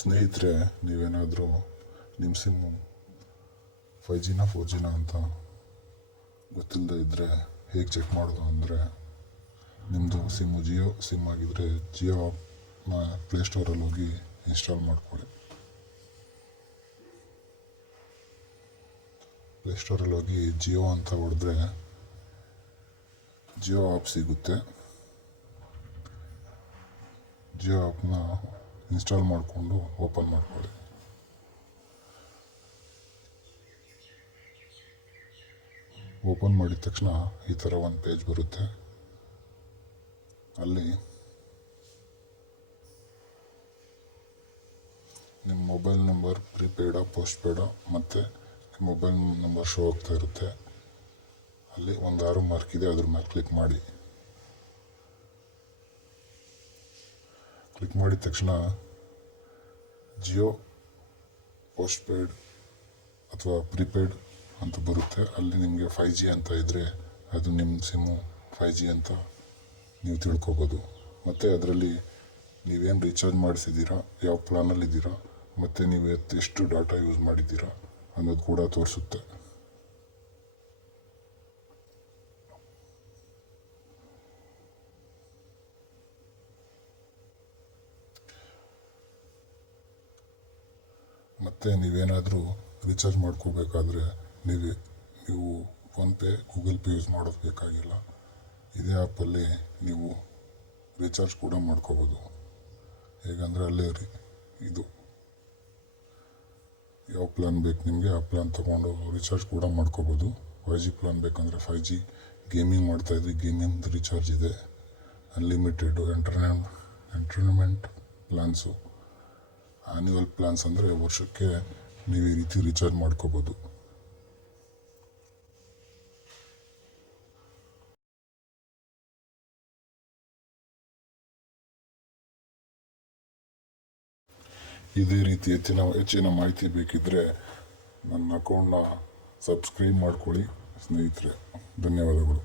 ಸ್ನೇಹಿತರೆ, ನೀವೇನಾದರೂ ನಿಮ್ಮ ಸಿಮ್ಮು 5Gನ 4Gನ ಅಂತ ಗೊತ್ತಿಲ್ಲದೆ ಇದ್ದರೆ ಹೇಗೆ ಚೆಕ್ ಮಾಡೋದು ಅಂದರೆ, ನಿಮ್ಮದು ಸಿಮ್ಮು ಜಿಯೋ ಸಿಮ್ ಆಗಿದ್ದರೆ ಜಿಯೋನ ಪ್ಲೇಸ್ಟೋರಲ್ಲಿ ಹೋಗಿ ಇನ್ಸ್ಟಾಲ್ ಮಾಡ್ಕೊಳ್ಳಿ. ಪ್ಲೇಸ್ಟೋರಲ್ಲಿ ಹೋಗಿ ಜಿಯೋ ಅಂತ ಹೊಡೆದ್ರೆ ಜಿಯೋ ಆ್ಯಪ್ ಸಿಗುತ್ತೆ. ಜಿಯೋ ಆ್ಯಪ್ನ ಇನ್ಸ್ಟಾಲ್ ಮಾಡಿಕೊಂಡು ಓಪನ್ ಮಾಡ್ಕೊಳ್ಳಿ. ಓಪನ್ ಮಾಡಿದ ತಕ್ಷಣ ಈ ಥರ ಒಂದು ಪೇಜ್ ಬರುತ್ತೆ. ಅಲ್ಲಿ ನಿಮ್ಮ ಮೊಬೈಲ್ ನಂಬರ್ ಪ್ರೀಪೇಯ್ಡ ಪೋಸ್ಟ್ಪೇಯ್ಡ ಮತ್ತು ನಿಮ್ಮ ಮೊಬೈಲ್ ನಂಬರ್ ಶೋ ಆಗ್ತಾ ಇರುತ್ತೆ. ಅಲ್ಲಿ ಒಂದು ಆರೋ ಮಾರ್ಕ್ ಇದೆ, ಅದ್ರ ಮೇಲೆ ಕ್ಲಿಕ್ ಮಾಡಿ. ಕ್ಲಿಕ್ ಮಾಡಿದ ತಕ್ಷಣ ಜಿಯೋ ಪೋಸ್ಟ್ಪೇಯ್ಡ್ ಅಥವಾ ಪ್ರೀಪೇಯ್ಡ್ ಅಂತ ಬರುತ್ತೆ. ಅಲ್ಲಿ ನಿಮಗೆ 5G ಅಂತ ಇದ್ದರೆ ಅದು ನಿಮ್ಮ ಸಿಮ್ಮು 5G ಅಂತ ನೀವು ತಿಳ್ಕೊಬೋದು. ಮತ್ತು ಅದರಲ್ಲಿ ನೀವೇನು ರೀಚಾರ್ಜ್ ಮಾಡಿಸಿದ್ದೀರಾ, ಯಾವ ಪ್ಲಾನಲ್ಲಿದ್ದೀರಾ, ಮತ್ತು ನೀವು ಎಷ್ಟು ಡಾಟಾ ಯೂಸ್ ಮಾಡಿದ್ದೀರಾ ಅನ್ನೋದು ಕೂಡ ತೋರಿಸುತ್ತೆ. ಮತ್ತು ನೀವೇನಾದರೂ ರೀಚಾರ್ಜ್ ಮಾಡ್ಕೋಬೇಕಾದ್ರೆ ನೀವು ಫೋನ್ಪೇ, ಗೂಗಲ್ ಪೇ ಯೂಸ್ ಮಾಡೋದು ಬೇಕಾಗಿಲ್ಲ. ಇದೇ ಆ್ಯಪಲ್ಲಿ ನೀವು ರೀಚಾರ್ಜ್ ಕೂಡ ಮಾಡ್ಕೋಬೋದು. ಹೇಗಂದರೆ ಅಲ್ಲೇ ಇದು ಯಾವ ಪ್ಲಾನ್ ಬೇಕು ನಿಮಗೆ ಆ ಪ್ಲಾನ್ ತೊಗೊಂಡು ರೀಚಾರ್ಜ್ ಕೂಡ ಮಾಡ್ಕೋಬೋದು. 5G ಪ್ಲಾನ್ ಬೇಕಂದರೆ 5G, ಗೇಮಿಂಗ್ ಮಾಡ್ತಾಯಿದ್ವಿ ಗೇಮಿಂಗ್ ರೀಚಾರ್ಜ್ ಇದೆ, unlimited, entertainment plans, annual plans ಅಂದರೆ ವರ್ಷಕ್ಕೆ ನೀವು ಈ ರೀತಿ ರೀಚಾರ್ಜ್ ಮಾಡ್ಕೋಬೋದು. ಇದೇ ರೀತಿ ಹೆಚ್ಚಿನ ಮಾಹಿತಿ ಬೇಕಿದ್ದರೆ ನನ್ನ ಅಕೌಂಟ್ನ ಸಬ್ಸ್ಕ್ರೈಬ್ ಮಾಡ್ಕೊಳ್ಳಿ ಸ್ನೇಹಿತರೆ. ಧನ್ಯವಾದಗಳು.